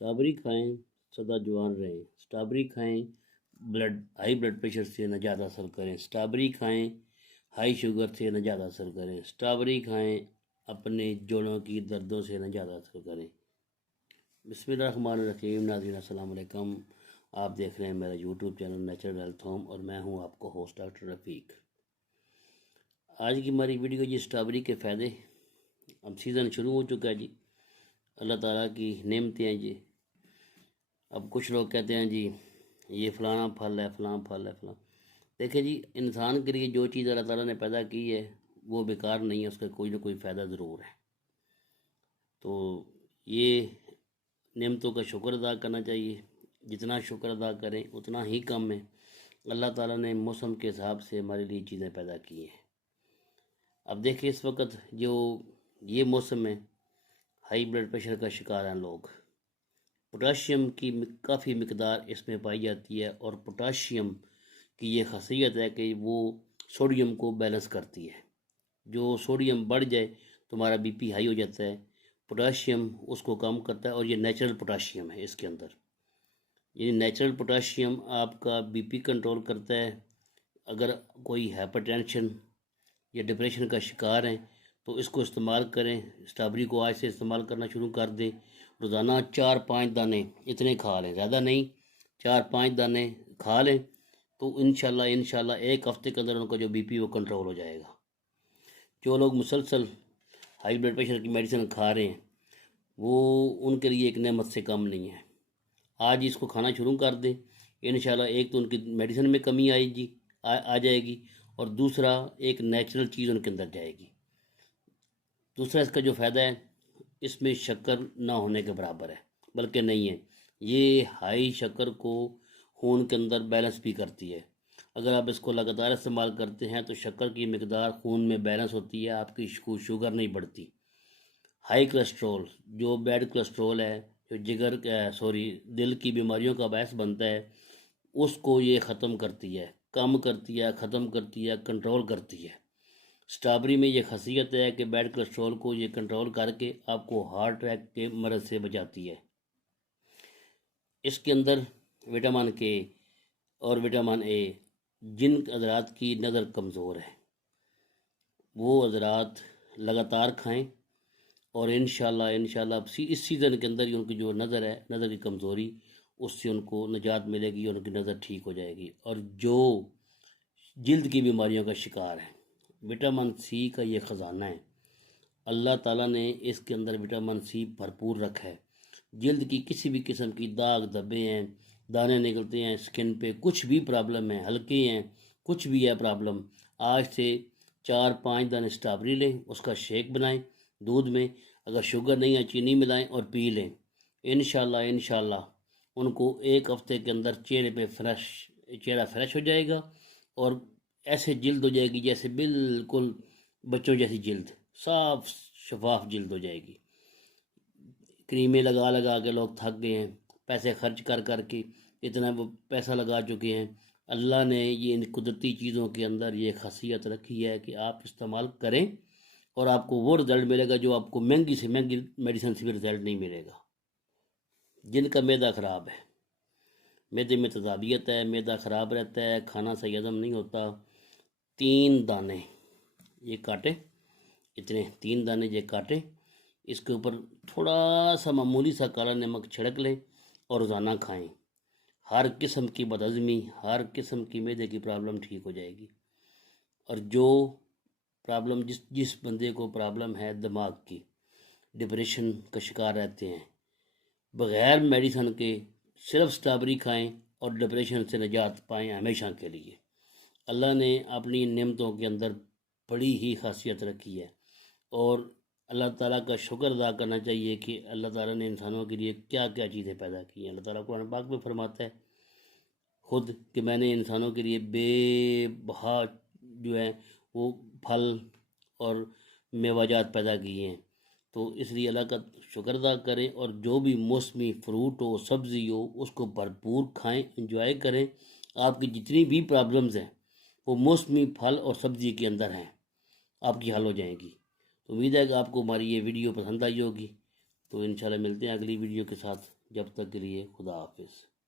Strawberry खाएं, सदा जवान रहें। स्ट्रॉबेरी खाएं, हाई ब्लड प्रेशर से निजात हासिल करें। स्ट्रॉबेरी खाएं, हाई शुगर से निजात हासिल करें। स्ट्रॉबेरी खाएं, अपने जोड़ों की दर्दों से निजात हासिल करें। बिस्मिल्लाहिर्रहमानिर्रहीम। नाज़रीन अस्सलाम वालेकुम। आप देख रहे हैं मेरा YouTube channel natural health home और मैं हूं आपको होस्ट डॉक्टर रफ़ीक। आज की हमारी वीडियो जी स्ट्रॉबेरी के फ़ायदे। अब सीज़न शुरू हो चुका है जी, अल्लाह ताला की नेमतें हैं जी। अब कुछ लोग कहते हैं जी ये फ़लाना फल है, फ़लाना फल है, फ़लाना। देखिए जी, इंसान के लिए जो चीज़ अल्लाह ताला ने पैदा की है वो बेकार नहीं है, उसका कोई ना कोई फ़ायदा ज़रूर है। तो ये नेमतों का शुक्र अदा करना चाहिए। जितना शुक्र अदा करें उतना ही कम है। अल्लाह ताला ने मौसम के हिसाब से हमारे लिए चीज़ें पैदा की हैं। अब देखिए, इस वक्त जो ये मौसम है, हाई ब्लड प्रेशर का शिकार हैं लोग। पोटाशियम की काफ़ी मिकदार इसमें पाई जाती है और पोटाशियम की ये खासियत है कि वो सोडियम को बैलेंस करती है। जो सोडियम बढ़ जाए तो हमारा बीपी हाई हो जाता है, पोटाशियम उसको कम करता है और ये नेचुरल पोटाशियम है इसके अंदर। ये नेचुरल पोटाशियम आपका बीपी कंट्रोल करता है। अगर कोई हाइपरटेंशन या डिप्रेशन का शिकार हैं तो इसको इस्तेमाल करें। स्ट्रॉबेरी को आज से इस्तेमाल करना शुरू कर दें। रोज़ाना 4-5 दाने इतने खा लें, ज़्यादा नहीं, 4-5 दाने खा लें तो इंशाल्लाह एक हफ़्ते के अंदर उनका जो बीपी वो कंट्रोल हो जाएगा। जो लोग मुसलसल हाई ब्लड प्रेशर की मेडिसिन खा रहे हैं वो उनके लिए एक नेमत से कम नहीं है। आज इसको खाना शुरू कर दें, इंशाल्लाह एक तो उनकी मेडिसिन में कमी आएगी, आ जाएगी, और दूसरा एक नेचुरल चीज़ उनके अंदर जाएगी। दूसरा इसका जो फ़ायदा है, इसमें शक्कर ना होने के बराबर है, बल्कि नहीं है। ये हाई शक्कर को खून के अंदर बैलेंस भी करती है। अगर आप इसको लगातार इस्तेमाल करते हैं तो शक्कर की मिकदार खून में बैलेंस होती है, आपकी शुगर नहीं बढ़ती। हाई कोलेस्ट्रॉल, जो बैड कोलेस्ट्रॉल है, जो दिल की बीमारियों का बायस बनता है, उसको ये ख़त्म करती है, कम करती है, ख़त्म करती है, कंट्रोल करती है। स्ट्रॉबेरी में ये खासियत है कि बैड कोलेस्ट्रॉल को ये कंट्रोल करके आपको हार्ट अटैक के मर्ज़ से बचाती है। इसके अंदर विटामिन के और विटामिन ए, जिन हज़रात की नज़र कमज़ोर है वो हज़रात लगातार खाएं और इंशाल्लाह इस सीज़न के अंदर ही उनकी जो नज़र है, नज़र की कमज़ोरी, उससे उनको निजात मिलेगी, उनकी नज़र ठीक हो जाएगी। और जो जिल्द की बीमारियों का शिकार है, विटामिन सी का ये ख़जाना है। अल्लाह ताला ने इसके अंदर विटामिन सी भरपूर रखा है। जिल्द की किसी भी किस्म की दाग धब्बे हैं, दाने निकलते हैं स्किन पे, कुछ भी प्रॉब्लम है, हल्के हैं, कुछ भी है प्रॉब्लम, आज से 4-5 दाने स्ट्रॉबेरी लें, उसका शेक बनाएं दूध में, अगर शुगर नहीं है चीनी मिलाएं और पी लें। इंशाल्लाह उनको एक हफ़्ते के अंदर चेहरा फ्रेश हो जाएगा और ऐसे जिल्द हो जाएगी जैसे बिल्कुल बच्चों जैसी जिल्द, साफ शफाफ जिल्द हो जाएगी। क्रीमें लगा लगा के लोग थक गए हैं, पैसे खर्च कर कर के इतना वो पैसा लगा चुके हैं। अल्लाह ने ये इन कुदरती चीज़ों के अंदर ये खासियत रखी है कि आप इस्तेमाल करें और आपको वो रिज़ल्ट मिलेगा जो आपको महंगी से महंगी मेडिसिन से भी रिज़ल्ट नहीं मिलेगा। जिनका मैदा ख़राब है, मैदे में तजाबियत है, मैदा ख़राब रहता है, खाना सही हज़म नहीं होता, 3 दाने ये काटे, इतने 3 दाने ये काटे, इसके ऊपर थोड़ा सा मामूली सा काला नमक छिड़क लें और रोज़ाना खाएं। हर किस्म की बदहज़मी, हर किस्म की मैदे की प्रॉब्लम ठीक हो जाएगी। और जो प्रॉब्लम जिस बंदे को प्रॉब्लम है दिमाग की, डिप्रेशन का शिकार रहते हैं, बग़ैर मेडिसिन के सिर्फ स्ट्रॉबेरी खाएं और डिप्रेशन से निजात पाएं हमेशा के लिए। अल्लाह ने अपनी नेमतों के अंदर बड़ी ही खासियत रखी है और अल्लाह ताला का शुक्र अदा करना चाहिए कि अल्लाह ताला ने इंसानों के लिए क्या क्या चीज़ें पैदा की हैं। अल्लाह ताला कुरान पाक में फरमाता है खुद कि मैंने इंसानों के लिए बेबहा जो है वो फल और मेवाजात पैदा किए हैं। तो इसलिए अल्लाह का शुक्र अदा करें और जो भी मौसमी फ्रूट हो, सब्ज़ी हो, उसको भरपूर खाएं, इंजॉय करें। आपकी जितनी भी प्रॉब्लम्स हैं वो मौसमी फल और सब्ज़ी के अंदर हैं, आपकी हल हो जाएंगी। तो उम्मीद है कि आपको हमारी ये वीडियो पसंद आई होगी। تو انشاءاللہ ملتے ہیں اگلی ویڈیو کے ساتھ، جب تک کے لیے خدا حافظ۔